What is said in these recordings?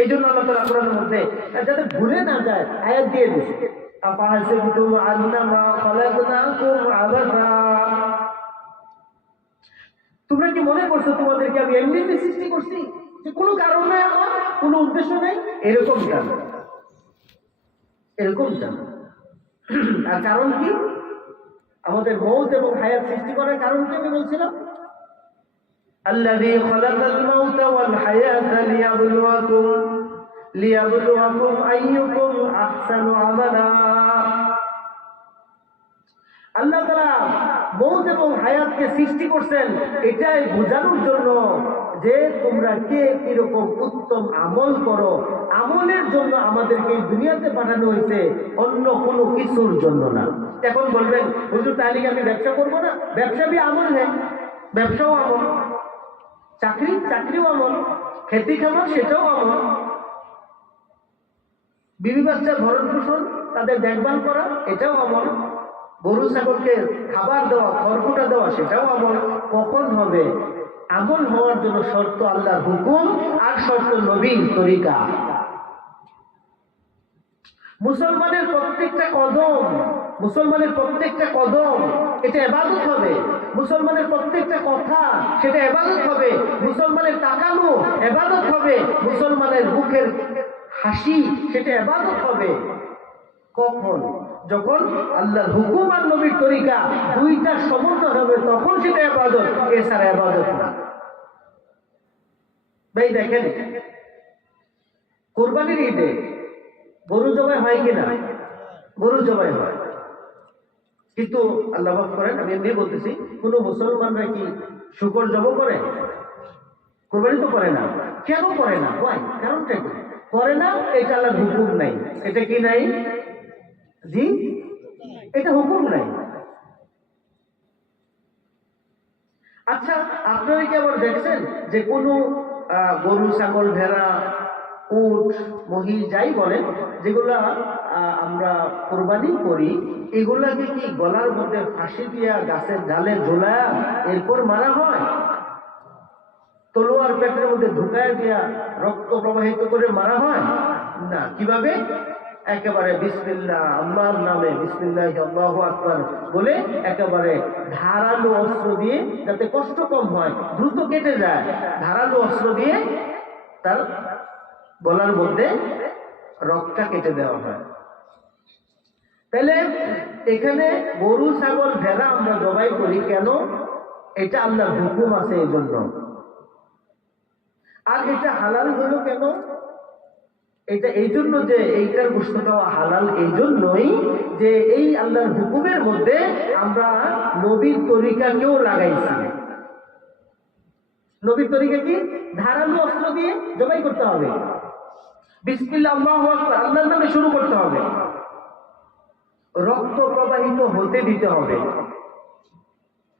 এই জন্য আল্লাহ তাআলা কোরআনের মধ্যে যাতে ভুলে না যায় আয়াত দিয়ে দিয়েছে, আফাহাসিবতুম আন্নামা খালাকনাকুম আবাসা, তোমরা কি মনে করছো তোমাদেরকে আমি এমনি সৃষ্টি করছি, যে কোনো কারণ নাই, আমার কোনো উদ্দেশ্য নেই? এরকম জানো, এরকম জানো। আর কারণ কি? আমাদের মৌত এবং হায়াত সৃষ্টি করার কারণ কি আমি বলছিলাম, আল্লাযী খালাকাল মাউতা ওয়াল হায়াতা লিয়াবলুয়াকুম আইয়ুকুম আহসানু আমালা। আল্লাহ তাআলা মৌত এবং হায়াতকে সৃষ্টি করছেন এটাই বোঝানোর জন্য যে তোমরা কে কিরকম উত্তম আমল করো। আমলের জন্য আমাদেরকে এই দুনিয়াতে পাঠানো হয়েছে, অন্য কোনো কিছুর জন্য না। এখন বলবেন হুজুর তাহলে আমি ব্যবসা করবো না? ব্যবসা भी আমল হ্যাঁ, ব্যবসাও আমল, চাকরিও আমল, খেতি খাবার সেটাও আমল, বিবি বাচ্চার ভরণ পোষণ তাদের দেখভাল করা এটাও আমল, গরু ছাগলকে খাবার দেওয়া খড়কুটা দেওয়া সেটাও আমল। কখন হবে? আমল হওয়ার জন্য শর্ত আল্লাহর হুকুম আর শর্ত নবীর তরিকা। মুসলমানের প্রত্যেকটা কদম এটা ইবাদত হবে, মুসলমানের প্রত্যেকটা কথা সেটা ইবাদত হবে, মুসলমানের তাকানো ইবাদত হবে, মুসলমানের মুখের হাসি সেটা ইবাদত হবে। কখন? যখন আল্লাহর হুকুম আর নবীর তরিকা দুইটা সমন্বয় হবে, তখন সেটা ইবাদত, এছাড়া ইবাদত না। ভাই দেখেন, কুরবানির ঈদে গরু জবাই হয় কিনা? গরু জবাই হয়, কিন্তু আল্লাহ মাফ করেন আমি এমনি বলতেছি, কোন মুসলমানরা কি শুকর জবাই করে? কুরবানি তো করে না। কেন করে না? কারণটা কি? করে না এটা আল্লাহর হুকুম নাই। এটা কি নাই? জি, এটা হুকুম নাই। আচ্ছা, আপনারা কি আবার দেখছেন যে কোনো গরু ছাগল ভেড়া উট মহিষ যাই বলেন যেগুলা আমরা কোরবানি করি, এগুলাকে কি গলার মধ্যে ফাঁসি দিয়া গাছের ডালে ঝোলায়া এরপর মারা হয়? তলোয়ার পেটের মধ্যে ঢুকায় দিয়া রক্ত প্রবাহিত করে মারা হয় না। কিভাবে? একেবারে বিসমিল্লাহ, আল্লাহর নামে, বিসমিল্লাহ আল্লাহু আকবার বলে একেবারে ধারালো অস্ত্র দিয়ে, যাতে কষ্ট কম হয়, দ্রুত কেটে যায়, ধারালো অস্ত্র দিয়ে তার গলার মধ্যে রক্তটা কেটে দেওয়া হয়। তাহলে এখানে গরু ছাগল ভেড়া আমরা জবাই করি কেন? এটা আল্লাহর হুকুম আছে এই জন্য। আর এটা হালাল হলো কেন? এটা এই জন্য যে এইটার গোশত খাওয়া হালাল এই জন্যই যে এই আল্লাহর হুকুমের মধ্যে আমরা নবীর তরিকাকেও লাগাইছি। নবীর তরিকা কি? ধারালো অস্ত্র দিয়ে জবাই করতে হবে, বিসমিল্লাহ আল্লাহু আকবার আল্লাহর নামে শুরু করতে হবে, রক্ত প্রবাহিত হতে দিতে হবে,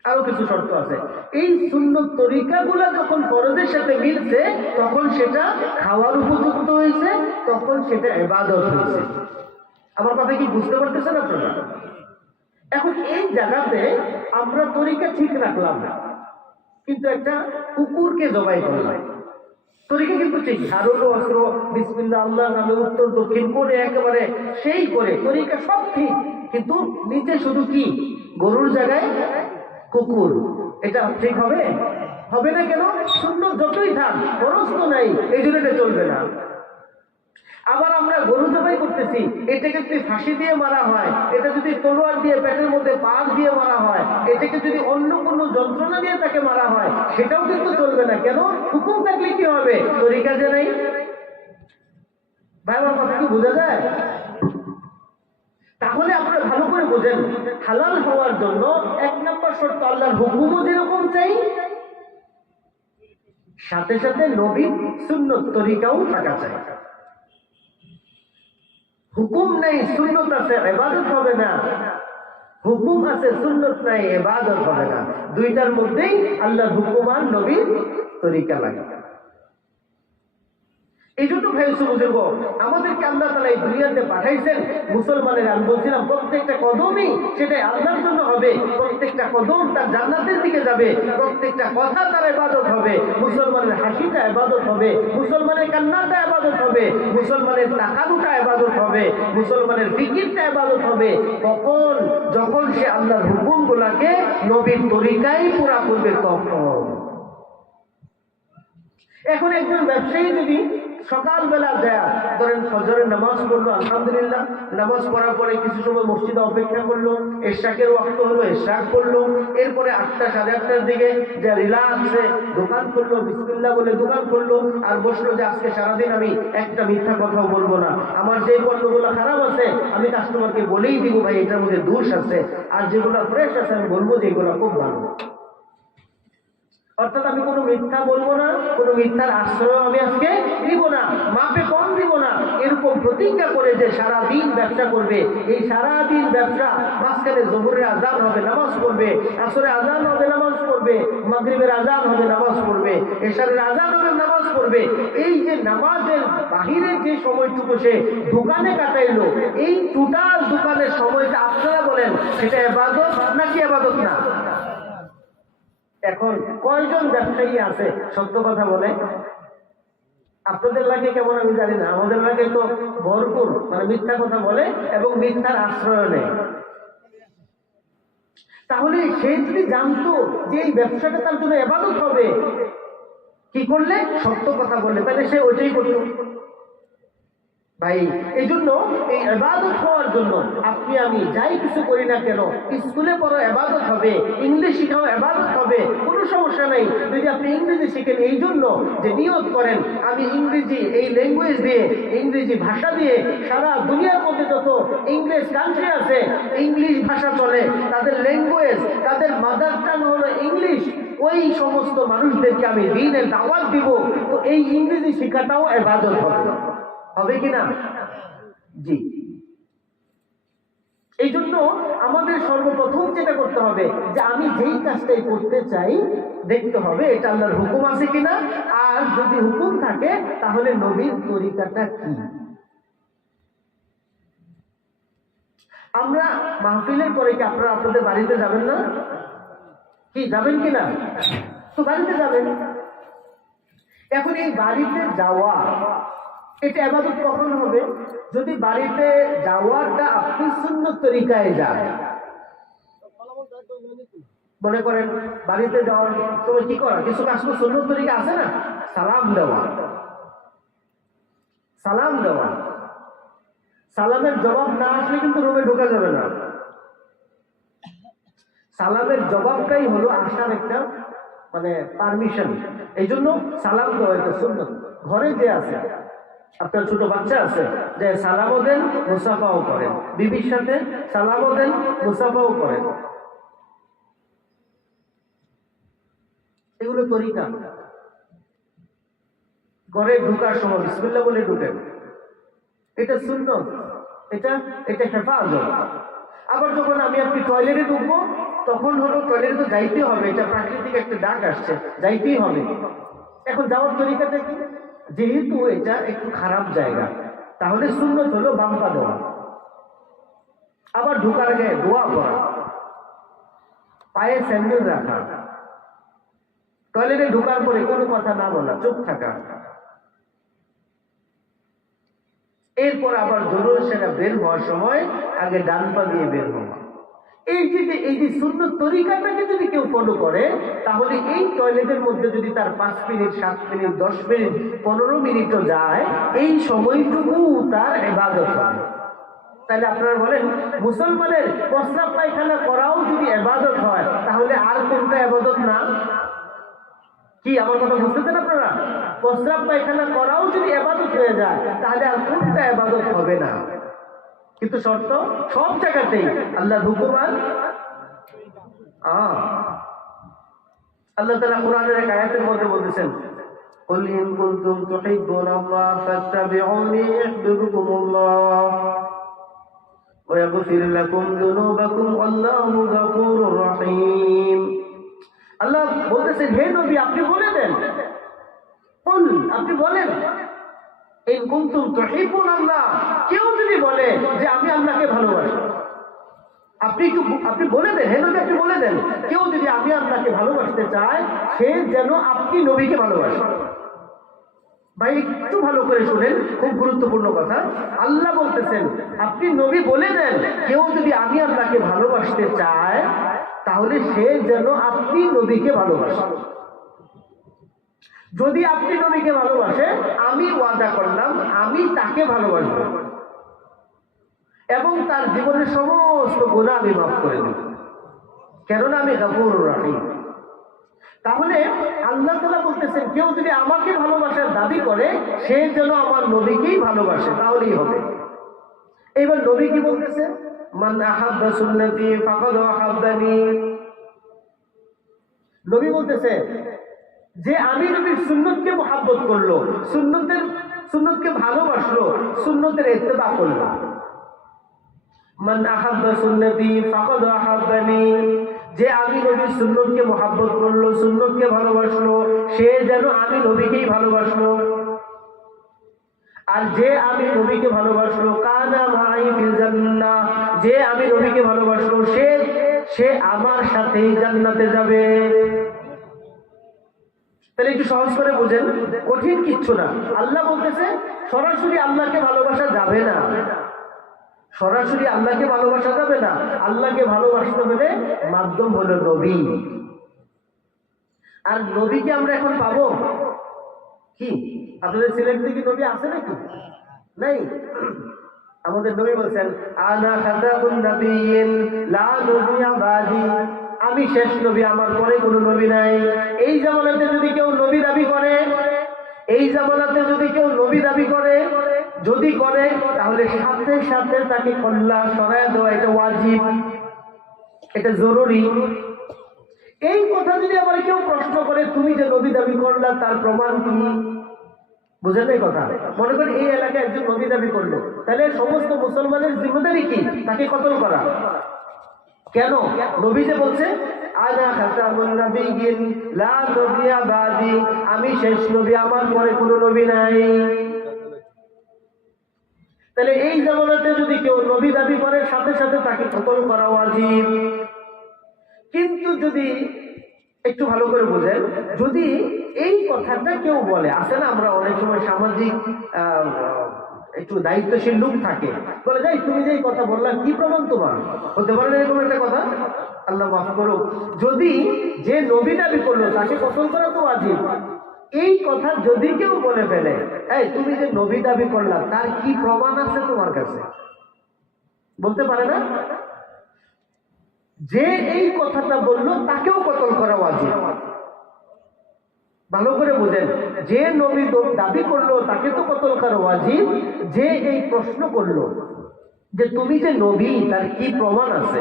আরো কিছু শর্ত আছে। এই সুন্নত তরিকাগুলা যখন ফরজের সাথে মিলছে তখন সেটা খাওয়ার উপযুক্ত হয়েছে, তখন সেটা ইবাদত হয়েছে। আমার কথা কি বুঝতে পারতেছেন আপনারা? এখন এই জায়গাতে আমরা তরিকা ঠিক রাখলাম না, কিন্তু একটা কুকুরকে জবাই করলাম, তরিকা কিন্তু ঠিক, ধারালো অস্ত্র বিসমিল্লাহ আল্লাহ নামে উত্তর দক্ষিণ করে একেবারে সেই করে তরিকা সব ঠিক, কিন্তু নিচে শুধু কি গরুর জায়গায় কুকুর, এটা ঠিক হবে? হবে না। কেন? সুন্নত যতই থাক খরচ তো নাই, এই জন্য এটা চলবে না। আবার আমরা গরু জবাই করতেছি, এটাকে যদি ফাঁসি দিয়ে মারা হয়, এটা যদি তলোয়ার দিয়ে পেটের মধ্যে পাক দিয়ে মারা হয়, এটাকে যদি অন্য কোনো যন্ত্রণা দিয়ে তাকে মারা হয়, সেটাও কিন্তু চলবে না। কেন? হুকুম থাকলে কি হবে, তরিকা যে নাই। ভাই আমার কথা কি বোঝা যায়? তাহলে আপনারা ভালো করে বোঝেন, হালাল হওয়ার জন্য এক নম্বর শর্ত আল্লাহর হুকুমও যেরকম চাই, সাথে সাথে নবীর সুন্নত তরিকাও থাকা চাই। হুকুম নাই সুন্নত আছে, ইবাদত হবে না। হুকুম আছে সুন্নত নাই, ইবাদত হবে না। দুইটার মধ্যেই আল্লাহর হুকুম আর নবীর তরিকা লাগে। এই জন্য ভাইসু বুজুর্গ, আমাদেরকে আল্লাহ তাআলা এই দুনিয়াতে পাঠাইছেন মুসলমানের। আমি বলছিলাম প্রত্যেকটা কদমই সেটাই আল্লাহর জন্য হবে, প্রত্যেকটা কদম তার জান্নাতের দিকে যাবে, প্রত্যেকটা কথা তার ইবাদত হবে। মুসলমানের হাসিটা ইবাদত হবে, মুসলমানের কান্নাটা ইবাদত হবে, মুসলমানের তাকানোটা ইবাদত হবে, মুসলমানের ফিকিরটা ইবাদত হবে। তখন যখন সে আল্লাহর হুকুমগুলোকে নবীর তরিকায় পুরা করবে তখন। এখন একজন ব্যবসায়ী যদি সকালবেলা যায়, ধরেন ফজরের নামাজ পড়লো, আলহামদুলিল্লাহ, নামাজ পড়ার পরে কিছু সময় মসজিদে অপেক্ষা করলো, ইশরাকের ওয়াক্ত হলো, ইশরাক করলো, এরপরে 8টা সাড়ে 8টার দিকে যে রিল্যাক্সে দোকান করলো, বিসমিল্লাহ বলে দোকান করলো, আর বসলো যে আজকে সারাদিন আমি একটা মিথ্যা কথাও বলবো না, আমার যে পণ্যগুলো খারাপ আছে আমি কাস্টমারকে বলেই দিব ভাই এটার মধ্যে দোষ আছে, আর যেগুলো ফ্রেশ আছে আমি বলবো যে এগুলো খুব ভালো। অর্থাৎ আমি কোনো মিথ্যা বলবো না, কোনো মিথ্যার আশ্রয় আমি আজকে দিব না, মাপে কম দিব না, এরকম প্রতিজ্ঞা করে যে সারাদিন ব্যবসা করবে। এই সারাদিন ব্যবসা, মাঝখানে জোহরের আজান হবে নামাজ পড়বে, আসরের আজান হবে নামাজ পড়বে, মাগরিবের আজান হবে নামাজ পড়বে, এশারের আজান হবে নামাজ পড়বে। এই যে নামাজের বাহিরে যে সময়টুকু সে দোকানে কাটাইলো, এই টোটাল দোকানের সময়টা আপনারা বলেন সেটা ইবাদত নাকি ইবাদত না? এখন কয়জন ব্যবসায়ী আছে সত্য কথা বলে? আপনাদের লাগে কেমন আমি জানি না, আমাদের লাগে তো ভরপুর, মানে মিথ্যা কথা বলে এবং মিথ্যার আশ্রয় নেয়। তাহলে সে যদি জানতো যে এই ব্যবসাটা তার জন্য ইবাদত হবে, কি করলে? সত্য কথা বললে, তাহলে সে ওইটাই করত। ভাই এই জন্য এই ইবাদত হওয়ার জন্য আপনি আমি যাই কিছু করি না কেন, স্কুলে পড়া ইবাদত হবে, ইংলিশ শেখাও ইবাদত হবে, কোনো সমস্যা নাই। যদি আপনি ইংরেজি শিখেন এই জন্য যে নিয়ত করেন আমি ইংরেজি এই ল্যাঙ্গুয়েজ দিয়ে, ইংরেজি ভাষা দিয়ে সারা দুনিয়ার মধ্যে যত ইংলিশ কান্ট্রি আছে, ইংলিশ ভাষা চলে, তাদের ল্যাঙ্গুয়েজ, তাদের মাদার টাং হলো ইংলিশ, ওই সমস্ত মানুষদেরকে আমি দ্বীনের দাওয়াত দিব, তো এই ইংরেজি শেখাটাও ইবাদত হবে, হবে কিনা? জি। এই জন্য আমাদের সর্বপ্রথম যেটা করতে হবে যে আমি যেই কাজটাই করতে চাই দেখতে হবে এটা আল্লাহর হুকুম আছে কিনা, আর যদি হুকুম থাকে তাহলে নবীর তরিকাটা কি। আমরা মাহফিলের পরে কি আপনারা আপনাদের বাড়িতে যাবেন না? কি যাবেন কিনা? তো বাড়িতে যাবেন। এখন এই বাড়িতে যাওয়া এটা ইবাদত কখন হবে? যদি বাড়িতে যাওয়াটা আপনি সুন্নত তরিকায় যায়। মনে করেন বাড়িতে যাওয়ার সময় কি করা, কিছু কাজ তো সুন্নত তরিকা আছে না, সালাম দেওয়া, সালাম দেওয়া, সালামের জবাব না আসলে কিন্তু রুমে ঢোকা যাবে না। সালামের জবাবটাই হলো আসার একটা মানে পারমিশন। এই জন্য সালাম দেওয়া এটা সুন্নত। ঘরে যে আছে, আপনার ছোট বাচ্চা আছে, যে সালামও দেন মুসাফাও করেন, বিবির সাথে সালামও দেন মুসাফাও করেন, এগুলো তরিকা। ঘরে ঢোকার সময় বিসমিল্লাহ বলে ঢুকেন, এটা সুন্নত, এটা হেফাজত। আবার যখন আমি আপনি টয়লেটে ঢুকবো তখন হলো টয়লেটে তো যাইতেই হবে, এটা প্রাকৃতিক একটা ডাক আসছে, যাইতেই হবে। এখন যাওয়ার তরিকাটা কি? যেহেতু এটা একটু খারাপ জায়গা, তাহলে সুন্নত হলো বাম্পা দেওয়া, আবার ঢোকার আগে দোয়া করা, পায়ে স্যান্ডেল রাখা, টয়লেটে ঢোকার পরে কোনো কথা না বলা, চুপ থাকা, এরপর আবার জরুর সেটা বের হওয়ার সময় আগে ডান পা দিয়ে বের হওয়া। এই যে সুন্নত তরিকাটাকে যদি কেউ ফলো করে তাহলে এই টয়লেটের মধ্যে যদি তার 5 মিনিট 7 মিনিট 10 মিনিট 15 মিনিটও যায়, এই সময়টুকু তার ইবাদত হয়। তাহলে আপনারা বলেন মুসলমানের প্রস্রাব পায়খানা করাও যদি ইবাদত হয় তাহলে আর কোনটা ইবাদত না? কি আমার কথা বুঝতেছেন আপনারা? প্রস্রাব পায়খানা করাও যদি ইবাদত হয়ে যায় তাহলে আর কোনটা ইবাদত হবে না। কিন্তু শর্ত সব জায়গাতেই আল্লাহর হুকুম আর আল্লাহ তাআলা কোরআনের এক আয়াতের মধ্যে বলতেছেন, কুল ইন কুনতুম তুহিব্বুনাল্লাহ ফাত্তাবিউনি ইউহিব্বুকুমুল্লাহ ওয়া ইয়াগফির লাকুম যুনুবাকুম আল্লাহু গফুরুর রহিম। আল্লাহ বলতেছেন হে নবী আপনি বলে দেন, কুল আপনি বলেন, ইন কুনতুম তুহিব্বুনাল্লাহ, কেউ যদি বলে যে আমি আল্লাহকে ভালোবাসি, আপনি বলে দেন, হেন আপনি বলে দেন, কেউ যদি আমি আল্লাহকে ভালোবাসতে চায় সে যেন আপনি নবীকে ভালোবাসে। ভাই একটু ভালো করে শুনেন, খুব গুরুত্বপূর্ণ কথা। আল্লাহ বলতেছেন আপনি নবী বলে দেন কেউ যদি আমি আল্লাহকে ভালোবাসতে চায় তাহলে সে যেন আপনি নবীকে ভালোবাসে। যদি আপনি নবীকে ভালোবাসে, আমি ওয়াদা করলাম আমি তাকে ভালোবাসবো এবং তার জীবনের সমস্ত গুনাহ আমি মাফ করে দেব, কেননা আমি গফুরুর রহিম। তাহলে আল্লাহ তাআলা বলতেছেন কেউ যদি আমাকে ভালোবাসার দাবি করে সে যেন আমার নবীকেই ভালোবাসে, তাহলেই হবে। এবার নবী কি বলতেছে? মান আহাব্বা সুন্নতি ফাকাদ আহাব্বানি। নবী বলতেছে যে আমি নবীর সুন্নতকে মুহাব্বত করলো, সুন্নতকে ভালোবাসলো, সুন্নতের ইত্তেবা করলো। মান আহাব্বা সুন্নতি ফাকাদ আহাব্বানি, যে আমি নবীর সুন্নতকে মুহাব্বত করলো, সুন্নতকে ভালোবাসলো, সে যেন আমি নবীকেই ভালোবাসলো। আর যে আমি নবীকে ভালোবাসলো কানা মাই ফিল জান্নাহ, যে আমি নবীকে ভালোবাসলো সে আমার সাথেই জান্নাতে যাবে। তাহলে একটু সহজ করে বুঝেন, কঠিন কিচ্ছু না। আল্লাহ বলতেছে সরাসরি আল্লাহকে ভালোবাসা যাবে না, সরাসরি আল্লাহকে ভালোবাসা যাবে না। আল্লাহকে ভালোবাসতে হলে মাধ্যম হলো নবী। আর নবীকে আমরা এখন পাবো কি? আপনাদের সিলেটে কি নবী আছে নাকি? নাই। আমাদের নবী বলছেন আনা খাতাবুন নাবিয়্যিন লা নবিয়্যা বাদি, আমি শেষ নবী, আমার পরে কোনো নবী নাই। এই জামানাতে যদি কেউ নবী দাবি করে, এই জামানাতে যদি কেউ নবী দাবি করে, যদি করে তাহলে সাথে সাথে তাকে কল্লা সরায় দেওয়া এটা ওয়াজিব, এটা জরুরি। এই কথা যদি আবার কেউ প্রশ্ন করে তুমি যে নবী দাবি করলা তার প্রমাণ কি? বুঝেন এই কথা? মনে করেন এই এলাকায় একজন নবী দাবি করলো, তাহলে সমস্ত মুসলমানের জিম্মেদারি কি? তাকে কতল করা। কেন? নবী যে বলছে আনা খাতামুন নাবিয়্যিন লা নবিয়্যা বাদি, আমি শেষ নবী, আমার পরে কোনো নবী নাই। তাহলে এই জামানাতে যদি কেউ নবী দাবি করে সাথে সাথে তাকে কতল করা ওয়াজিব। কিন্তু যদি একটু ভালো করে বুঝেন, যদি এই কথাটা কেউ বলে, আসে না আমরা অনেক সময় সামাজিক একটু দায়িত্বশীল লোক থাকে, বলে যাই তুমি যে কথা বললা কি প্রমাণ তোমার? হতে পারে এরকম একটা কথা, আল্লাহ মাফ করুক। যদি যে নবী দাবি করলো তাকে কতল করা তো ওয়াজিব, এই কথা যদি কেউ বলে ফেলে এই তুমি যে নবী দাবি করলা তার কি প্রমাণ আছে তোমার কাছে? বলতে পারে না? যে এই কথাটা বললো তাকেও কতল করা ওয়াজিব। ভালো করে বুঝেন, যে নবী দাবি করলো তাকে তো কতল করা ওয়াজিব, যে এই প্রশ্ন করলো যে তুমি যে নবী তার কি প্রমাণ আছে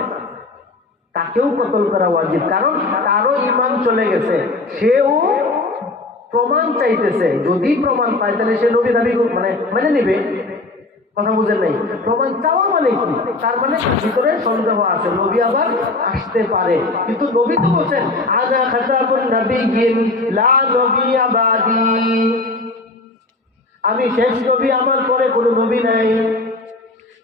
তাকেও কতল করা ওয়াজিব। কারণ তারও ঈমান চলে গেছে, সেও প্রমাণ চাইতেছে, যদি প্রমাণ পায় তাহলে সে নবী দাবি মানে নিবে। কথা বুঝেন নাই? প্রমাণ চাওয়া মানে কি? তার মানে ভিতরে সন্দেহ আছে, নবী আবার আসতে পারে। কিন্তু নবী তো বলছেন আনা খাতামুন নাবিয়্যিন লা নবিয়্যা বাদি, আমি শেষ নবী, আমার পরে কোনো নবী নাই।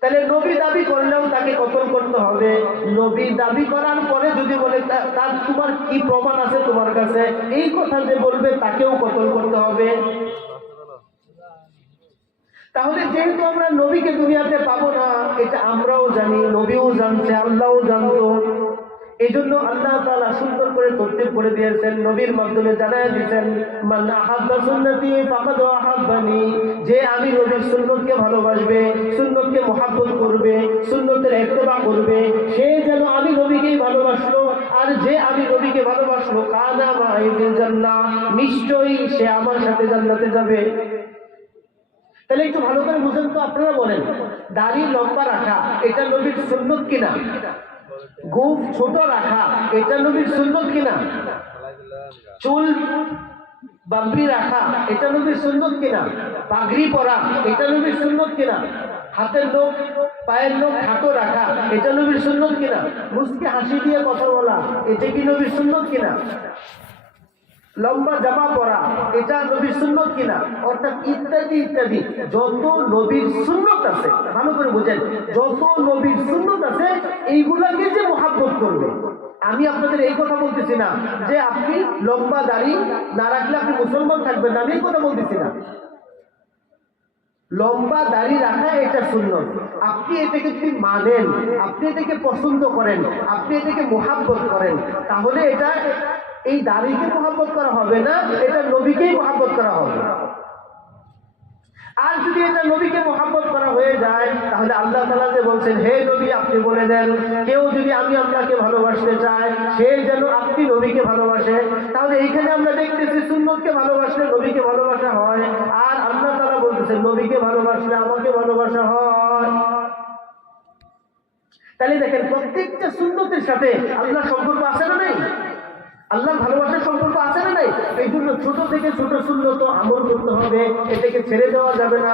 তাহলে নবী দাবি করলেও তাকে কতল করতে হবে। নবী দাবি করার পরে যদি বলে তার তোমার কি প্রমাণ আছে তোমার কাছে, এই কথা যে বলবে তাকেও কতল করতে হবে। তাহলে যেহেতু আমরা নবীকে দুনিয়াতে পাবো না এটা আমরাও জানি, নবীও জানছে, আল্লাহও জানতো, এই জন্য আল্লাহ তাআলা সুন্দর করে তরতিব করে দিয়েছেন, নবীর মাধ্যমে জানায় দিয়েছেন মান আহাব্বা সুন্নতি ফাকাদ আহাব্বানি, যে আমি নবীর সুন্নতকে ভালোবাসবে, সুন্নতকে মুহাব্বত করবে, সুন্নতের ইত্তেবা করবে, সে যেন আমি নবীকেই ভালোবাসলো। আর যে আমি নবীকে ভালোবাসলো কানা মাই ফিল জান্নাহ, নিশ্চয়ই সে আমার সাথে জান্নাতে যাবে। তাহলে একটু ভালো করে বুঝেন তো, আপনারা বলেন দাড়ি লম্বা রাখা এটা নবীর সুন্নত কিনা? গোঁফ ছোট রাখা এটা নবীর সুন্নত কিনা? চুল বাম্পি রাখা এটা নবীর সুন্নত কিনা? পাগড়ি পরা এটা নবীর সুন্নত কিনা? হাতের নখ পায়ের নখ খাটো রাখা এটা নবীর সুন্নত কিনা? মুস্কি হাসি দিয়ে কথা বলা এটা কি নবীর সুন্নত কিনা? লম্বা জামা পরা এটা নবীর সুন্নত কিনা, অর্থাৎ ইত্যাদি ইত্যাদি যত নবীর সুন্নত আছে, ভালো করে বোঝেন, যত নবীর সুন্নত আছে এইগুলাকে যে মহাব্বত করবে। আমি আপনাদের এই কথা বলতেছি না যে আপনি লম্বা দাড়ি না রাখলে আপনি মুসলমান থাকবেন না, আমি এই কথা বলতেছি না। লম্বা দাড়ি রাখা এটা সুন্নত, আপনি এটাকে যদি মানেন, আপনি এটাকে পছন্দ করেন, আপনি এটাকে মহাব্বত করেন, তাহলে এটা এই দাড়িকে মহাব্বত করা হবে না, এটা নবীকেই মহাব্বত করা হবে। আর যদি এটা নবীকে মহাব্বত করা হয়ে যায়, তাহলে আল্লাহ তাআলা যে বলছেন, হে নবী আপনি বলে দেন কেউ যদি আমি আল্লাহকে ভালোবাসতে চায় সে যেন আপনি নবীকে ভালোবাসে। তাহলে এইখানে আমরা দেখতেছি সুন্নতকে ভালোবাসলে নবীকে ভালোবাসা হয়, আর আল্লাহ তাআলা বলতেছেন নবীকে ভালোবাসলে আমাকে ভালোবাসা হয়। তাহলে দেখেন প্রত্যেকটা সুন্নতের সাথে আল্লাহর সম্পর্ক আছে না নাই? আল্লাহর ভালোবাসার সম্পর্ক আছে না নাই? এই জন্য ছোট থেকে ছোট সুন্নত আমল করতে হবে, এটাকে ছেড়ে দেওয়া যাবে না।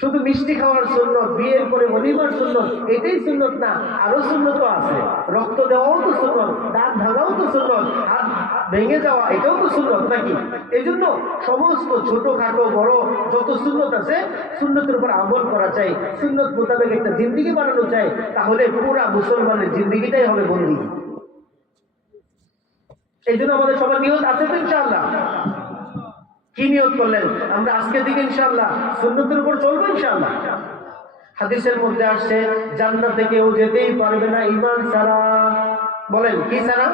শুধু মিষ্টি খাওয়ার সুন্নত, বিয়ের পরে অলিমার সুন্নত এটাই সুন্নত না, আরো সুন্নত আছে। রক্ত দেওয়াও তো সুন্নত, দাঁত ভাঙাও তো সুন্নত, হাত ভেঙে যাওয়া এটাও তো সুন্নত নাকি? এই জন্য সমস্ত ছোটখাটো বড় যত সুন্নত আছে সুন্নতের উপর আমল করা চাই, সুন্নত মোতাবেক একটা জিন্দিগি বানানো চাই, তাহলে পুরা মুসলমানের জিন্দিগিটাই হবে বন্দী। এই জন্য আমাদের সবার নিয়ত আছে তো ইনশাআল্লাহ? কি নিয়ত করলেন? আমরা আজকে থেকে ইনশাআল্লাহ সুন্নতের উপর চলবো ইনশাআল্লাহ। হাদিসের মধ্যে আসছে জান্নাতে কেউ যেতেই পারবে না ঈমান ছাড়া। বলেন কি ছাড়া?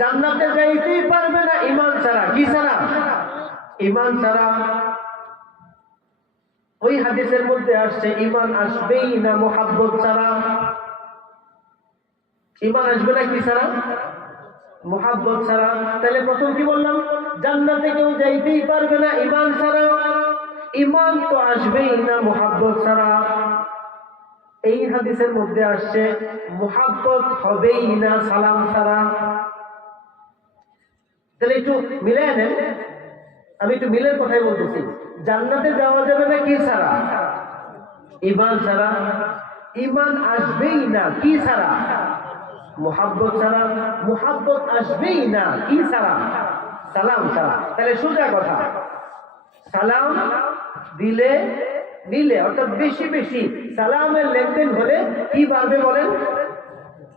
জান্নাতে যাইতেই পারবে না ঈমান ছাড়া। কি ছাড়া? ঈমান ছাড়া। ওই হাদিসের মধ্যে আসছে ঈমান আসবেই না মুহাব্বত ছাড়া। ঈমান আসবে না কি ছাড়া? মুহাব্বত ছাড়া। তাহলে প্রথম কি বললাম? জান্নাতে কেউ যাইতেই পারবে না ঈমান ছাড়া। ঈমান তো আসবেই না মুহাব্বত ছাড়া। এই হাদিসের মধ্যে আসছে মুহাব্বত হবেই না সালাম ছাড়া। তাহলে একটু মিলাই নেন, আমি একটু মিলের কথাই বলতেছি। জান্নাতে যাওয়া যাবে না কি ছাড়া? ঈমান ছাড়া। ঈমান আসবেই না কি ছাড়া? মুহাব্বত ছাড়া। মুহাব্বত আসবেই না কি ছাড়া? সালাম ছাড়া। তাহলে সোজা কথা, সালাম দিলে নিলে অর্থাৎ বেশি বেশি সালামের লেনদেন হলে কি বাড়বে বলেন?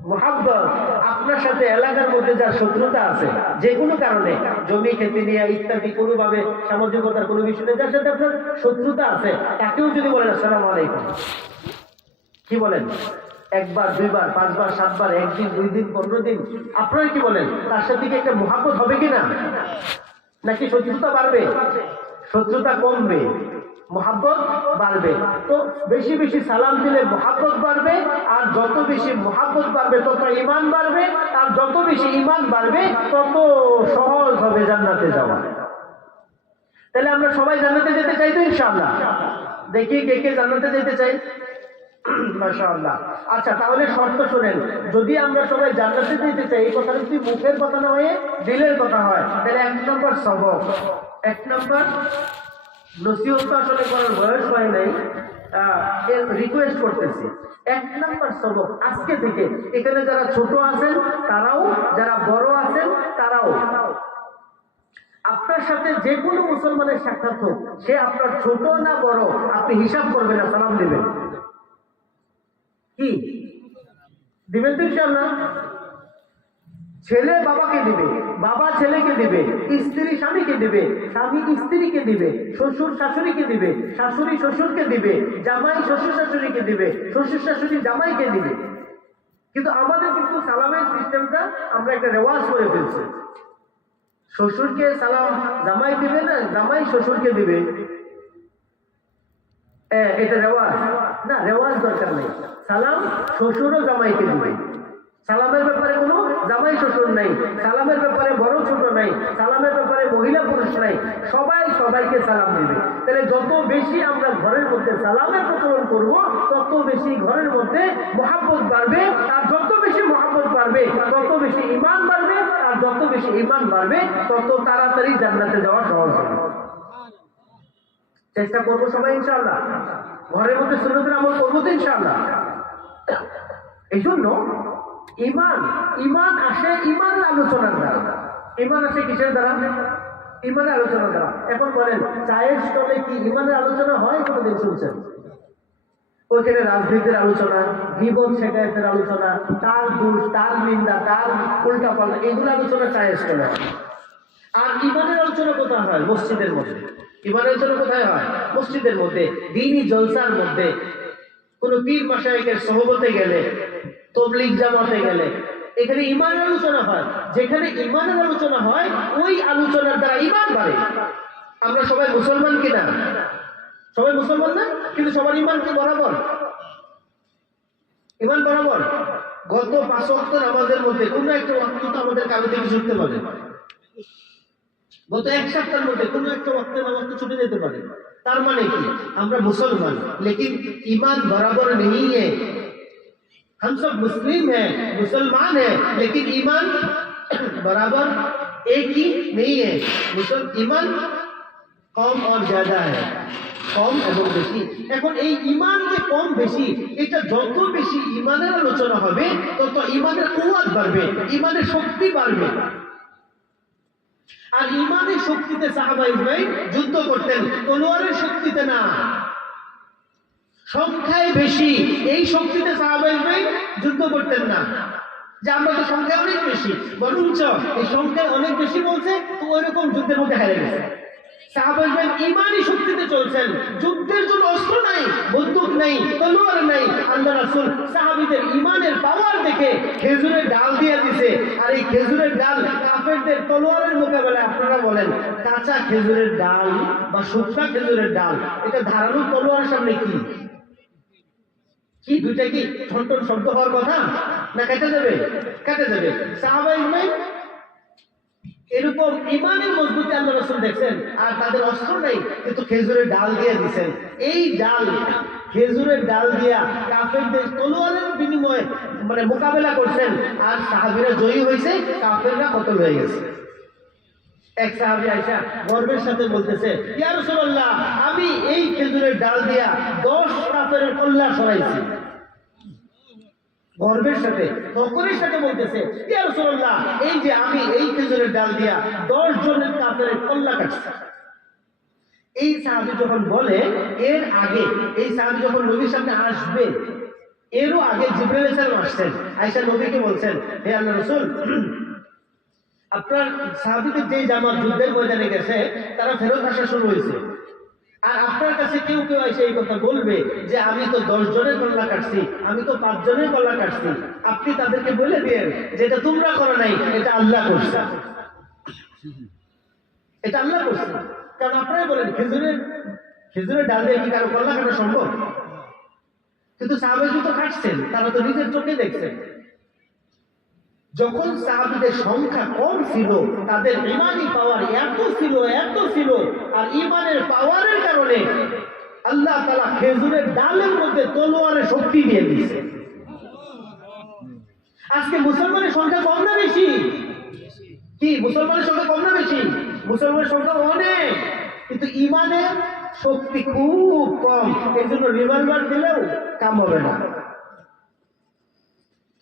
মুহাব্বত। আপনার সাথে এলাকার মধ্যে যার শত্রুতা আছে যে কোনো কারণে, জমি খেতে নিয়ে ইত্যাদি কোনোভাবে সামাজিকতার কোনো বিষয়ে যার সাথে আপনার শত্রুতা আছে, তাকেও যদি বলেন আসসালামু আলাইকুম, কি বলেন? একবার, দুইবার, পাঁচবার, সাতবার, একদিন, 2 দিন, 15 দিন, আপনারা কি বলেন? তার সাথে কি একটা মুহাব্বত হবে কিনা? নাকি শত্রুতা বাড়বে? শত্রুতা কমবে, মুহাব্বত বাড়বে। তো বেশি বেশি সালাম দিলে মুহাব্বত বাড়বে, আর যত বেশি মুহাব্বত বাড়বে তত ঈমান বাড়বে, আর যত বেশি ঈমান বাড়বে তত সহজ হবে জান্নাতে যাওয়া। তাহলে আমরা সবাই জান্নাতে যেতে চাই তো ইনশাআল্লাহ? দেখি কে কে জান্নাতে যেতে চাই। মাশাআল্লাহ। আচ্ছা, তাহলে শর্ত শুনেন, যদি আমরা সবাই জান্নাতে যেতে চাই, এই কথাটা যদি মুখের কথা না হয়ে দিলের কথা হয়, তাহলে 1 নম্বর সবক, 1 নম্বর নসিহত তো আসলে করার বয়স হয় নাই, রিকোয়েস্ট করতেছি। 1 নম্বর সবক আজকে থেকে, এখানে যারা ছোট আছেন তারাও, যারা বড় আছেন তারাও, আপনার সাথে যে কোনো মুসলমানের সাক্ষাৎ হোক, সে আপনার ছোট না বড়, আপনি হিসাব করবেন না, সালাম দিবেন। কি দিবেন তো ইনশাআল্লাহ? ছেলে বাবাকে দিবে, বাবা ছেলেকে দিবে, স্ত্রী স্বামীকে দিবে, স্বামী স্ত্রীকে দিবে, শ্বশুর শাশুড়িকে দিবে, শাশুড়ি শ্বশুরকে দিবে, জামাই শ্বশুর শাশুড়িকে দিবে, শ্বশুর শাশুড়ি জামাইকে দিবে। কিন্তু আমাদের কিন্তু সালামের সিস্টেমটা আমরা একটা রেওয়াজ করে ফেলছি। শ্বশুরকে সালাম জামাই দিবে না, জামাই শ্বশুরকে দিবে, এটা রেওয়াজ না? রেওয়াজ দরকার নেই। সালাম শ্বশুরও জামাইকে দিবে। সালামের ব্যাপারে কোনো জামাই শ্বশুর নাই, সালামের ব্যাপারে বড় ছোট নাই, সালামের ব্যাপারে মহিলা পুরুষ নাই, সবাই সবাইকে সালাম দিবে। তাহলে যত বেশি আমরা ঘরের মধ্যে সালামের প্রচলন করব, তত বেশি ঘরের মধ্যে মুহাব্বত বাড়বে, আর যত বেশি মুহাব্বত বাড়বে তত বেশি ঈমান বাড়বে, আর যত বেশি ঈমান বাড়বে তত তাড়াতাড়ি জান্নাতে যাওয়া সহজ হবে। চেষ্টা করবো সবাই ইনশাআল্লাহ, ঘরের মধ্যে সুন্নতের আমল করবো তো ইনশাআল্লাহ। এই জন্য ইমান ইমান আসে ইমানের আলোচনার দ্বারা। ইমান আসে কিসের দ্বারা? ইমানের আলোচনার দ্বারা। এখন বলেন, চায়ের স্টলে কি ইমানের আলোচনা হয়? কোনোদিন শুনছেন? ওইখানে রাজনীতির আলোচনা, গীবত শেখায়তের আলোচনা, তার দোষ, তার নিন্দা, তার উল্টা পাল্টা, এগুলো আলোচনা চায়ের স্টলে হয়। আর ইমানের আলোচনা কোথায় হয়? মসজিদের মধ্যে। ইমানের আলোচনা কোথায় হয়? মসজিদের মধ্যে, দ্বীনি জলসার মধ্যে, কোন পীর মাশায়েখের সোহবতে গেলে, তবলিগ জামাতে গেলে, এখানে ইমানের আলোচনা হয়। যেখানে ইমানের আলোচনা হয়, ওই আলোচনার দ্বারা ইমান বাড়ে। আমরা সবাই মুসলমান কিনা? সবাই মুসলমান না, কিন্তু সবার ইমান কি বরাবর? ইমান বরাবর। গত 5 ওয়াক্ত নামাজের মধ্যে কোন একটা ওয়াক্ত তো আমাদের কারো থেকে ছুটতে পারে। গত 1 সপ্তাহের মধ্যে কোন একটা ওয়াক্তের নামাজ তো ছুটে যেতে পারে। তার মানে কি? আমরা মুসলমান, लेकिन ईमान बराबर नहीं है। हम सब मुस्लिम हैं, मुसलमान हैं, लेकिन ईमान बराबर एक ही नहीं है। ईमान कम और ज्यादा है, কম এবং বেশি। এখন এই ইমান যে কম বেশি, এটা যত বেশি ইমানের আলোচনা হবে তত ইমানের কুওয়াত বাড়বে, ইমানের শক্তি বাড়বে। আর ইমানের শক্তিতে সাহাবা ইজমাইন যুদ্ধ করতেন, তলোয়ারের শক্তিতে না। সংখ্যায় বেশি, এই শক্তিতে সাহাবা ইজমাইন যুদ্ধ করতেন না, যে আমরা তো সংখ্যায় অনেক বেশি, বরঞ্চ এই সংখ্যায় অনেক বেশি বলছে তো ওইরকম যুদ্ধের মধ্যে হেরে গেছে। সাহাবা ইজমাইন ইমানি শক্তিতে চলছেন, যুদ্ধের জন্য অস্ত্র নাই, বন্দুক নাই, তলোয়ার নাই। আল্লাহ রাসূল সাহাবীদের ইমানের পাওয়ার দেখে খেজুরের ডাল দিয়ে দিছে। আর এই খেজুরের ডাল কাফেরদের তলোয়ারের মোকাবেলায়, আপনারা বলেন, কাঁচা খেজুরের ডাল বা শুকনা খেজুরের ডাল, এটা ধারালো তলোয়ারের সামনে কি কি দুইটা কি ঠনঠন শব্দ হওয়ার কথা না? কেটে যাবে, কেটে যাবে। সাহাবা ইজমাইন এরকম ইমানের মজবুতি আল্লাহ রাসূল দেখছেন, আর তাদের অস্ত্র নেই, কিন্তু খেজুরের ডাল দিয়ে দিচ্ছেন। এই ডাল, খেজুরের ডাল দিয়া কাফেরদের তলোয়ারের বিনিময়ে মানে মোকাবেলা করছেন, আর সাহাবীরা জয়ী হয়েছে, কাফেররা কতল হয়ে গেছে। এক সাহাবী আয়েশা গর্বের সাথে বলতেছে, ইয়া রাসূলুল্লাহ, আমি এই খেজুরের ডাল দিয়া 10 কাফেরের কল্লা সরাইছি। গর্বের সাথে, ফখরের সাথে বলতেছে, ইয়া রাসূলুল্লাহ, এই যে আমি এই খেজুরের ডাল দিয়া 10 জনের কাফেরের কল্লা কাটছি। এই সাহাবী যখন বলে, এর আগে এই সাহাবী যখন নবীর সামনে আসবে, এরও আগে জিবরাইল আলাইহিস সালাম আসছেন। আয়েশা নবীকে বলছেন, হে আল্লাহর রাসূল, আপনার সাহাবীদের যে জামাত যুদ্ধের ময়দানে গেছে, তারা ফেরত আসা শুরু হয়েছে। আর আপনার কাছে কেউ কেউ এসে এই কথা বলবে যে আমি তো 10 জনের কল্লা কাটছি, আমি তো 5 জনের কল্লা কাটছি। আপনি তাদেরকে বলে দিয়েন যে এটা তোমরা করো নাই, এটা আল্লাহ করছে, এটা আল্লাহ করছে। কারণ আপনারা বলেন খেজুরের ডাল দিয়ে কি কারো কল্লা কাটা সম্ভব? কিন্তু সাহাবীরা তো কাটছেন, তারা তো নিজের চোখে দেখছেন। যখন সাহাবীদের সংখ্যা কম ছিল, তাদের ইমানি পাওয়ার এত ছিল, আর ইমানের পাওয়ারের কারণে আল্লাহ তাআলা খেজুরের ডালের মধ্যে তলোয়ারের শক্তি দিয়ে দিয়েছে। আজকে মুসলমানের সংখ্যা কম না বেশি? কি মুসলমানের সংখ্যা কম না বেশি? মুসলমানের সংখ্যা অনেক, কিন্তু ইমানের শক্তি খুব কম। এই জন্য রিভলভার দিলেও কাম হবে না।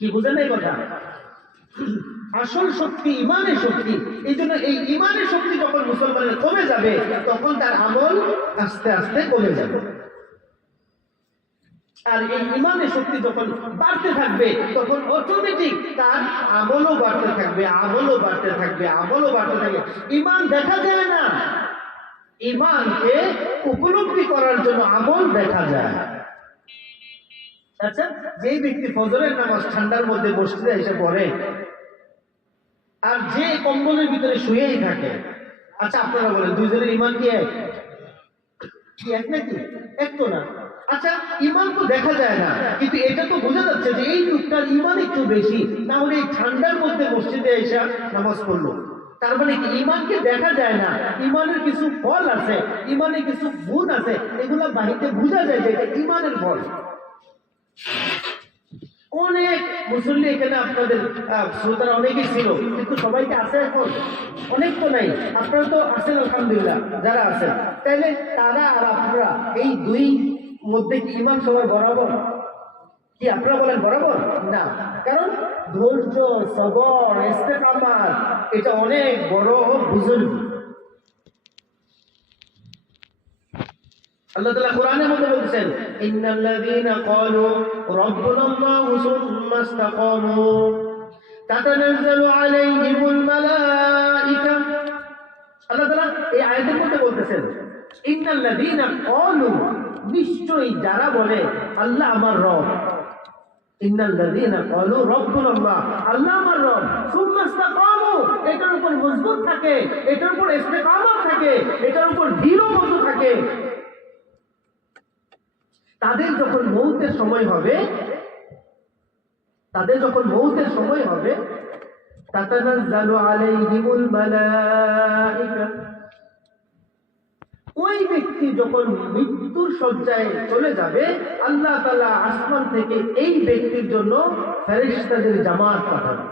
কি বুঝেন এই কথা? আসল শক্তি ইমানের শক্তি। এই জন্য এই ইমানের শক্তি যখন মুসলমানের কমে যাবে, তখন তার আমল আস্তে আস্তে কমে যাবে। আর এই ইমানের শক্তি যখন বাড়তে থাকবে, তখন অটোমেটিক তার আমলও বাড়তে থাকবে, আমলও বাড়তে থাকবে, আমলও বাড়তে থাকবে। ইমান দেখা যায় না, ইমানকে উপলব্ধি করার জন্য আমল দেখা যায়। আচ্ছা, যে ব্যক্তি ফজরের নামাজ ঠান্ডার মধ্যে মসজিদে এসে পড়ে, আর যে কম্বলের ভিতরে শুয়েই থাকে, আচ্ছা আপনারা বলেন দুইজনের ইমান কি এক? কি এক নাকি? এক তো না। আচ্ছা, ইমান তো দেখা যায় না, কিন্তু এটা তো বোঝা যাচ্ছে যে এই লোকটার ইমান একটু বেশি, না হলে এই ঠান্ডার মধ্যে মসজিদে এসে নামাজ পড়লো। তার মানে কি ইমানকে দেখা যায় না, ইমানের কিছু ফল আছে, ইমানের কিছু গুণ আছে, এগুলা বাহিরে বোঝা যায় যে এটা ইমানের ফল। অনেক মুসল্লি এখানে আপনাদের শ্রোতারা অনেকেই ছিল, কিন্তু সবাইকে আছে এখন? অনেক তো নাই। আপনারা তো আছেন আলহামদুলিল্লাহ, যারা আছেন। তাহলে তারা আর আপনারা এই দুই মধ্যে কি ইমান সবার বরাবর? কি আপনারা বলেন বরাবর না? কারণ ধৈর্য, সবর, ইস্তেকামাত এটা অনেক বড় বুজুর্গ। আল্লাহ তাআলা কোরআনের মধ্যে বলছেন, ইন্নাল্লাযীনা ক্বালু রাব্বুনাল্লাহু সুম্মা ইসতাকামু তাতানাজ্জালু আলাইহিমুল মালায়েকা। আল্লাহ তাআলা এই আয়াতের মধ্যে বলতেছেন, ইন্নাল্লাযীনা ক্বালু, নিশ্চয়ই যারা বলে আল্লাহ আমার রব, ইন্নাল্লাযীনা ক্বালু রাব্বুনাল্লাহ, আল্লাহ আমার রব, সুম্মা ইসতাকামু, এটার উপর মজবুত থাকে, এটার উপর ইস্তেকামত থাকে, এটার উপর দৃঢ় মতো থাকে, তাদের যখন মৌতের সময় হবে, তাতানাজ্জালু আলাইহিমুল মালায়েকা, ওই ব্যক্তি যখন মৃত্যুর শয্যায় চলে যাবে, আল্লাহ তাআলা আসমান থেকে এই ব্যক্তির জন্য ফেরেশতাদের জামাত পাঠাবে।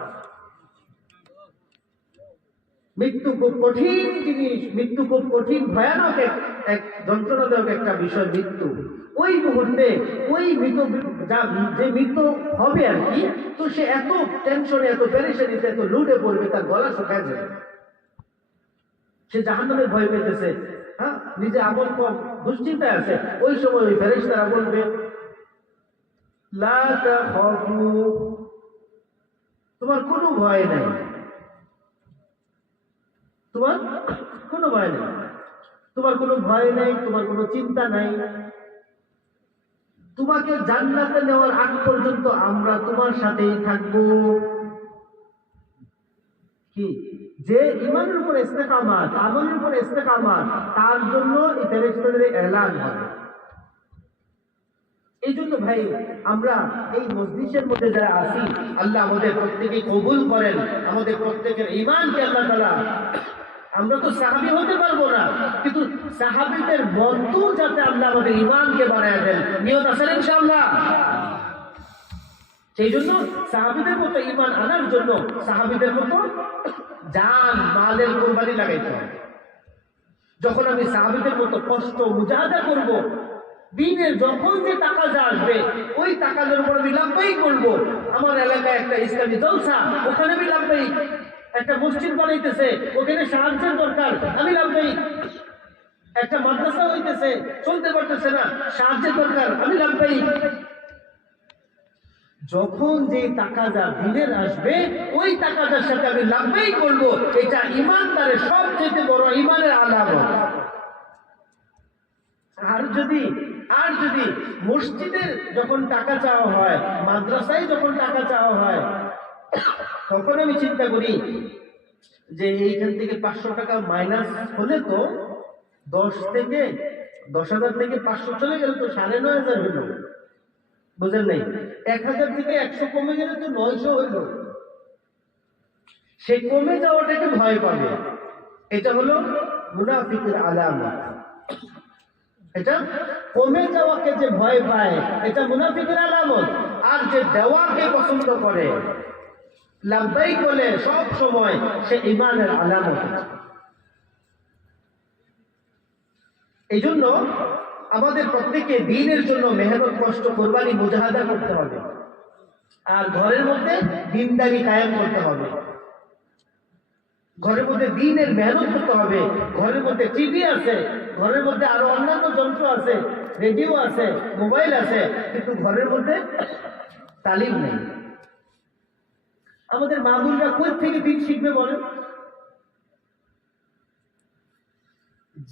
মৃত্যু খুব কঠিন জিনিস, মৃত্যু খুব কঠিন, ভয়ানক এক যন্ত্রণাদায়ক একটা বিষয় মৃত্যু। ওই মুহূর্তে ওই যে মৃত্যু হবে আর কি, তো সে এত টেনশনে, এত পেরেশানিতে, এত লুটে পড়বে, তার গলা শুকায় যাবে, সে জাহান্নামের ভয় পেতেছে, হ্যাঁ, নিজে আমল কম, দুশ্চিন্তায় আছে। ওই সময় ওই ফেরেশতারা বলবে, লা তাখাফু, তোমার কোনো ভয় নাই, তোমার কোনো ভয় নেই, তোমার কোনো ভয় নাই, তোমার কোনো চিন্তা নাই, তোমাকে জান্নাতে নেওয়ার আগ পর্যন্ত আমরা তোমার সাথেই থাকবো। কি যে ইমানের উপর ইস্তেকামাত, আমলের উপর ইস্তেকামাত, তার জন্য এই ফেরেশতাদের এলান হবে। এই জন্য ভাই, আমরা এই মজলিসের মধ্যে যারা আছি, আল্লাহ আমাদের প্রত্যেকে কবুল করেন, আমাদের প্রত্যেকের ঈমানকে আল্লাহ তাআলা, আমরা তো সাহাবী হতে পারবো না, কিন্তু সাহাবীদের বন্ধু যাতে আল্লাহ আমাদের ঈমানকে বাড়ায় দেন, নিয়ত আছে ইনশাআল্লাহ। সেই জন্য সাহাবীদের মতো ঈমান আনার জন্য সাহাবীদের মতো জান মালের কোরবানি লাগাইতে হবে। যখন আমি সাহাবীদের মতো কষ্ট মুজাহাদা করব, দিনের যখন যে টাকা যা আসবে, ওই টাকার উপর আমি লাভবাহিক করবো। আমার এলাকায় একটা ইসলামী জলসা, ওখানে আমি লাভবাহিক। একটা মসজিদ বানাইতেছে, ওখানে সাহায্যের দরকার, আমি লাভবাহিক। একটা মাদ্রাসা হইতেছে, চলতে পারতেছে না, সাহায্যের দরকার, আমি লাভবাহিক। যখন যে টাকা যা দিনের আসবে, ওই টাকাটার সাথে আমি লাভবাহিক করবো। এটা ইমানদারের সবচেয়ে বড় ইমানের আলামত। আর যদি মসজিদে যখন টাকা চাওয়া হয়, মাদ্রাসায় যখন টাকা চাওয়া হয়, তখন আমি চিন্তা করি যে এইখান থেকে 500 টাকা মাইনাস হলে তো 10,000 থেকে 500 চলে গেলে তো 9,500 হইল, বুঝেন নাই? 1000 থেকে 100 কমে গেলে তো 900 হইল। সে কমে যাওয়াটাকে ভয় পাবে, এটা হলো মুনাফিকের আলামত। এটা কমে যাওয়াকে যে ভয় পায়, এটা মুনাফিকের আলামত। আর যে দেওয়াকে পছন্দ করে, লাভবাহিক বলে সব সময়, সে ঈমানের আলামত। এই জন্য আমাদের প্রত্যেককে দ্বীনের জন্য মেহনত, কষ্ট, কোরবানি, মুজাহাদা করতে হবে। আর ঘরের মধ্যে দ্বীনদারি কায়েম করতে হবে, ঘরের মধ্যে দ্বীনের মেহনত করতে হবে। ঘরের মধ্যে টিভি আছে, ঘরের মধ্যে আরো অন্যান্য যন্ত্র আছে, রেডিও আছে, মোবাইল আছে, কিন্তু ঘরের মধ্যে তালিম নেই। আমাদের মা বোনরা কই থেকে দ্বীন শিখবে বলেন?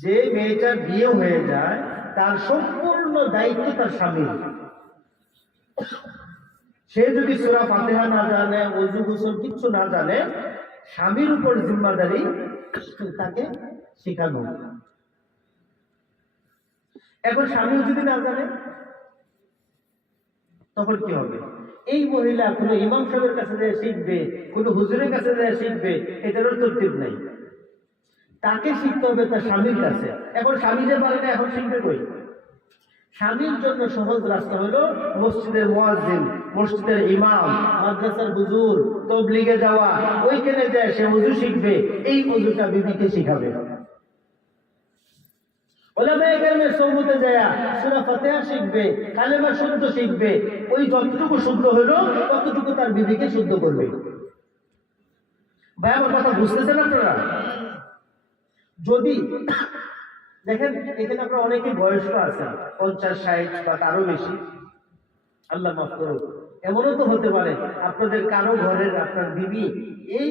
যে মেয়েটার বিয়ে হয়ে যায়, তার সম্পূর্ণ দায়িত্ব তার স্বামী। সে যদি সূরা ফাতিহা না জানে, ওযু গোসল কিচ্ছু না জানে, স্বামীর উপর জিম্মাদারি তাকে শেখানো। এখন স্বামীও যদি না জানে, তখন কি হবে? এই মহিলা কোনো ইমাম সাহেবের কাছে যায় শিখবে, কোনো হুজুরের কাছে যায় শিখবে, এটারও তরতিব নাই। তাকে শিখতে হবে তার স্বামীর কাছে। এখন স্বামী যে পারে না, এখন শিখবে কই? স্বামীর জন্য সহজ রাস্তা হলো মসজিদের মুয়াজ্জিন, মসজিদের ইমাম, মাদ্রাসার হুজুর, তাবলীগে যাওয়া, ওইখানে যায় সে ওযু শিখবে। এই ওযুটা বিবিকে শিখাবে। ওলামায়ে কেরামের সুন্নতে যায় সূরা ফাতিহা শিখবে, কালেমা শুদ্ধ শিখবে, ওই যতটুকু শুদ্ধ হলো ততটুকু তার বিবিকে শুদ্ধ করবে। ভাই আমার কথা বুঝতেছেন আপনারা? যদি দেখেন এখানে আপনারা অনেকে বয়স্ক আছেন, 50-60 বা তারও বেশি, আল্লাহ মাফ করুন। এমনও তো হতে পারে আপনাদের কারো ঘরের আপনার বিবি এই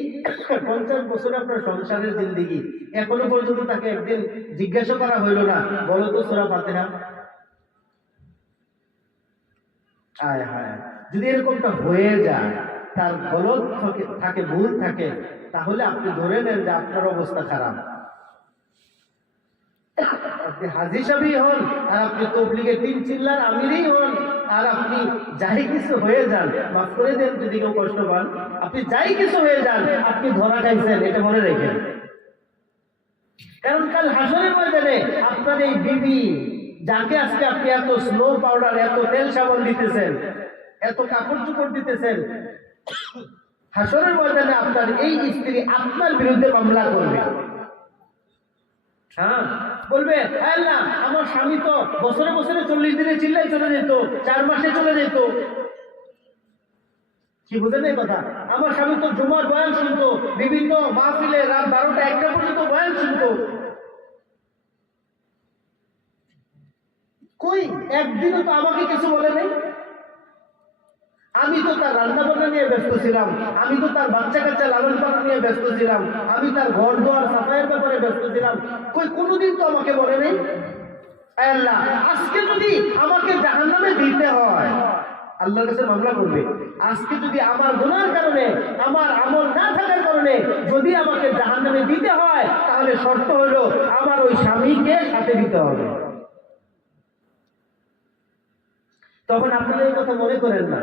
50 বছরে আপনার সংসারের জিন্দেগি, এখনো পর্যন্ত তাকে একদিন জিজ্ঞাসা করা হইল না, বলো তো সূরা ফাতিহা। আয় হায়, যদি এরকমটা হয়ে যায়, তার গলত থাকে, ভুল থাকে, তাহলে আপনি ধরে নেন যে আপনার অবস্থা খারাপ। আপনি হাজী সাহেবই হন, আর আপনি তবলিগের 3 চিল্লার আমিরই হন, আর আপনি যাই কিছু হয়ে যান, মাফ করে দেন যদি কেউ কষ্ট পান, আপনি যাই কিছু হয়ে যান, আপনি ধরা খাইছেন, এটা মনে রেখেন। কারণ কাল হাসরের ময়দানে আপনার এই বিবি, যাকে আজকে আপনি এত স্নো পাউডার, এত তেল সাবান দিতেছেন, এত কাপড় চোপড় দিতেছেন, হাসরের ময়দানে আপনার এই স্ত্রী আপনার বিরুদ্ধে মামলা করবে। হ্যাঁ, বলবে আল্লাহ আমার স্বামী তো বছরে বছরে 40 দিনে চিল্লাই চলে যেত, 4 মাসে চলে যেত। কি বুঝেন এই কথা? আমার স্বামী তো জুমার বয়ান শুনতো, বিভিন্ন মাহফিলে রাত 12টা-1টা পর্যন্ত বয়ান শুনতো। কই একদিনও তো আমাকে কিছু বলে নাই। আমি তো তার রান্না বান্না নিয়ে ব্যস্ত ছিলাম, আমি তো তার বাচ্চা কাচ্চা লালন পালন নিয়ে ব্যস্ত ছিলাম, আমি তার ঘর দুয়ার সাফাইয়ের ব্যাপারে ব্যস্ত ছিলাম। কই কোনোদিন তো আমাকে বলে নেই। আল্লাহ আজকে যদি আমাকে জাহান্নামে দিতে হয়, আল্লাহর কাছে মামলা করবে। আজকে যদি আমার গুনার কারণে, আমার আমল না থাকার কারণে যদি আমাকে জাহান্নামে দিতে হয়, তাহলে শর্ত হলো আমার ওই স্বামীকে সাথে দিতে হবে। তখন আপনারা এই কথা মনে করেন না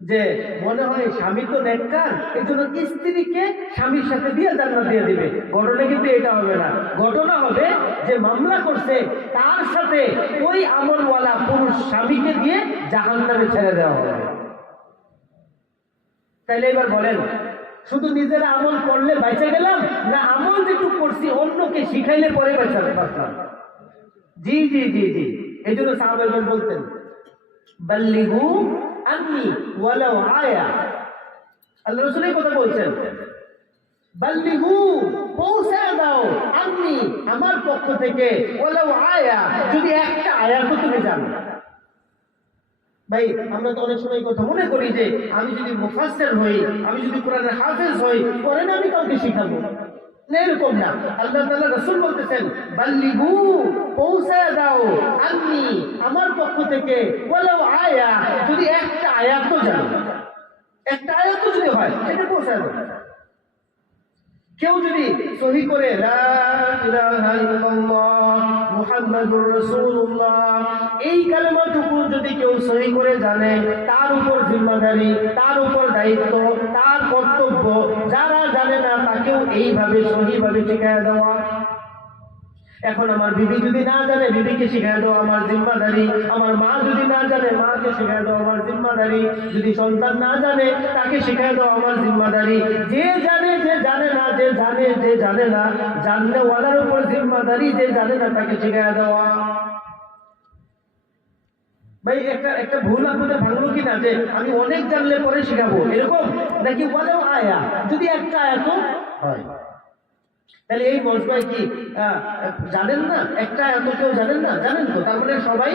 যে মনে হয় স্বামী তো নেককার, এই জন্য স্ত্রীকে স্বামীর সাথে দিয়ে জান্নাত দিয়ে দিবে। ঘটনা কিন্তু এটা হবে না। ঘটনা হবে যে মামলা করছে তার সাথে ওই আমলওয়ালা পুরুষ স্বামীকে দিয়ে জাহান্নামে ছেড়ে দেওয়া হবে। তাইলে এবার বলেন, শুধু নিজেরা আমল করলে বেঁচে গেলাম, না আমল যেটুকু করছি অন্যকে শিখাইলে পরে বেঁচাতে পারতাম? জি জি জি জি। এই জন্য সাহাবাগণ বলতেন বাল্লিগু আন্নি ওয়ালাউ আয়া। আল্লাহ রাসূল এই কথা বলছেন, বাল্লিগু পৌঁছে দাও আন্নি আমার পক্ষ থেকে, ওয়ালাউ আয়া যদি একটা আয়াতও তুমি জানো। ভাই আমরা তো অনেক সময় কথা মনে করি যে আমি যদি মুফাসসির হই, আমি যদি কোরআনের হাফেজ হই, পরে না আমি কাউকে শিখাবো না, এরকম না। আল্লাহ তাআলা রাসূল বলতেছেন বাল্লিগু পৌঁছে দাও আন্নি আমার পক্ষ থেকে, ওয়ালাউ আয়া যদি একটা আয়াত জানো, একটা আয়াত যদি হয় এটা পৌঁছে দাও। কেউ যদি সহি করে লা ইলাহা ইল্লাল্লাহ মুহাম্মাদুর রাসূলুল্লাহ এই কালেমাটুকু যদি কেউ সহি করে জানে, তার উপর জিম্মাদারি, তার উপর দায়িত্ব, তার কর্তব্য। যারা জানে না তাকেও এইভাবে সহিভাবে শিখিয়ে দেওয়া। এখন আমার বিবি যদি না জানে, বিবিকে শিখিয়ে দেওয়া আমার জিম্মাদারি। আমার মা যদি না জানে, মাকে শিখিয়ে দেওয়া আমার জিম্মাদারি। যদি সন্তান না জানে, তাকে শিখিয়ে দেওয়া আমার জিম্মাদারি। যে জানে, যে জানে না, যে জানে, যে জানে না, জাননেওয়ালার উপর জিম্মাদারি, যে জানে না তাকে শিখিয়ে দেওয়া। ভাই একটা ভুল আপনাদের ভাঙলো কিনা যে আমি অনেক জানলে পরে শিখাবো, এরকম নাকি? ওয়ালাউ আয়া যদি একটা আয়াত হয়, তাহলে এই মজবাই কি জানেন না? একটা এত কেউ জানেন না? জানেন তো। তার মানে সবাই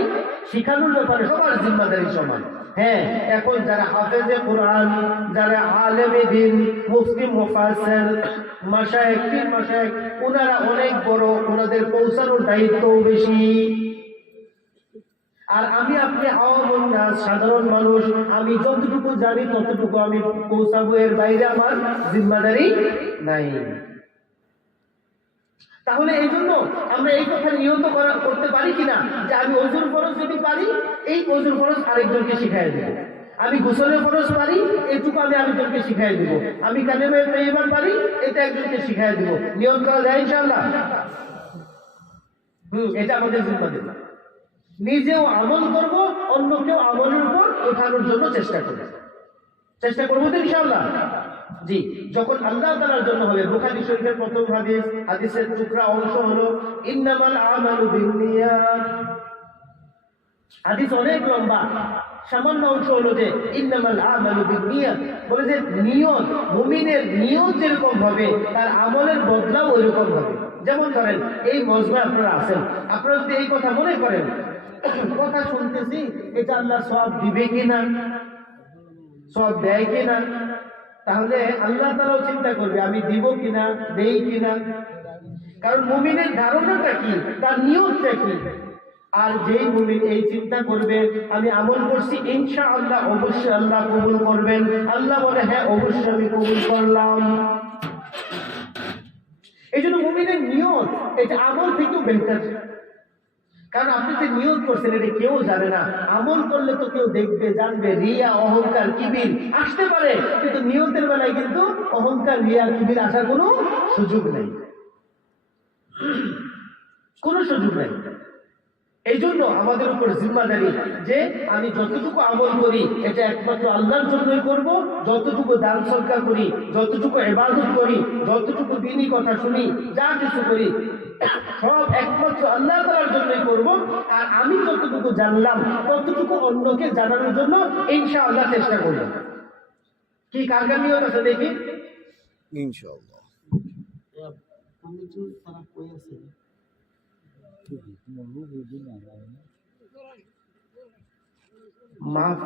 শিখানোর ব্যাপারে সবার জিম্মাদারি সমান। হ্যাঁ, এখন যারা হাফেজে কোরআন, যারা আলেমে দ্বীন, মুফতি মুফাসসির, মাশায়েখ, পীর মাশায়েখ, ওনারা অনেক বড়, ওনাদের পৌঁছানোর দায়িত্ব বেশি। আর আমি আপনি আওয়ামুন নাস, সাধারণ মানুষ, আমি যতটুকু জানি ততটুকু আমি পৌঁছাবো, এর বাইরে আমার জিম্মাদারি নাই। তাহলে এই জন্য আমরা এই কথা নিয়ত করতে পারি কিনা যে আমি ওযুর ফরজ যদি পারি, এই ওযুর ফরজ আরেকজনকে শিখাই দেব। আমি গোসলের ফরজ পারি, এইটুকু আমি আরেকজনকে শিখাই দেব। আমি কালেমা তাইয়্যিবা পারি, এটা একজনকে শিখাই দেব। নিয়ত করা যায় ইনশাআল্লাহ? এটা আমাদের জিম্মাদারি। নিজেও আমল করব, অন্যকেও আমলের উপর ওঠানোর জন্য চেষ্টা করব তো ইনশাআল্লাহ। জি, যখন আল্লাহ তাআলার জন্য হবে। বুখারী শরীফের প্রথম হাদিস, হাদিসের টুকরা অংশ হলো ইন্নামাল আমালু বিন্নিয়াত। হাদিস অনেক লম্বা, সামান্য অংশ হলো যে ইন্নামাল আমালু বিন্নিয়াত, বলে যে নিয়ত, মুমিনের নিয়ত যেরকম হবে তার আমলের বদলাও ওইরকম হবে। যেমন ধরেন এই মজমায় আপনারা আছেন, আপনারা যদি এই কথা মনে করেন কথা শুনতেছি, এটা আল্লাহ সওয়াব দিবে কিনা, সওয়াব দেয় কিনা, তাহলে আল্লাহ তাআলাও চিন্তা করবে আমি দিব কিনা, দেই কিনা। কারণ মুমিনের ধারণাটা কি, তার নিয়তটা কি। আর যেই মুমিন এই চিন্তা করবে আমি আমল করছি ইনশাআল্লাহ, অবশ্যই আল্লাহ কবুল করবেন, আল্লাহ বলে হ্যাঁ অবশ্যই আমি কবুল করলাম। এই জন্য মুমিনের নিয়ত এটা আমল থেকেও বেহতর। কারণ আপনি যে নিয়ত করছেন এটা কেউ জানে না, আমল করলে তো কেউ দেখবে, জানবে। রিয়া, অহংকার, কিবির আসতে পারে, কিন্তু নিয়তের বেলায় কিন্তু অহংকার, রিয়া, কিবির আসার কোনো সুযোগ নেই, কোনো সুযোগ নেই। এই জন্য আমাদের উপর জিম্মাদারি যে আমি যতটুকু আমল করি এটা একমাত্র আল্লাহর জন্যই করব, যতটুকু দান সদকা করি, যতটুকু ইবাদত করি, যতটুকু দ্বীনি কথা শুনি, যা কিছু করি সব একমাত্র আল্লাহ তাআলার জন্যই করব। আর আমি যতটুকু জানলাম ততটুকু অন্যকে জানানোর জন্য ইনশাআল্লাহ চেষ্টা করব। কি কার কার নিয়ত আছে দেখি? ইনশাআল্লাহ। মাফ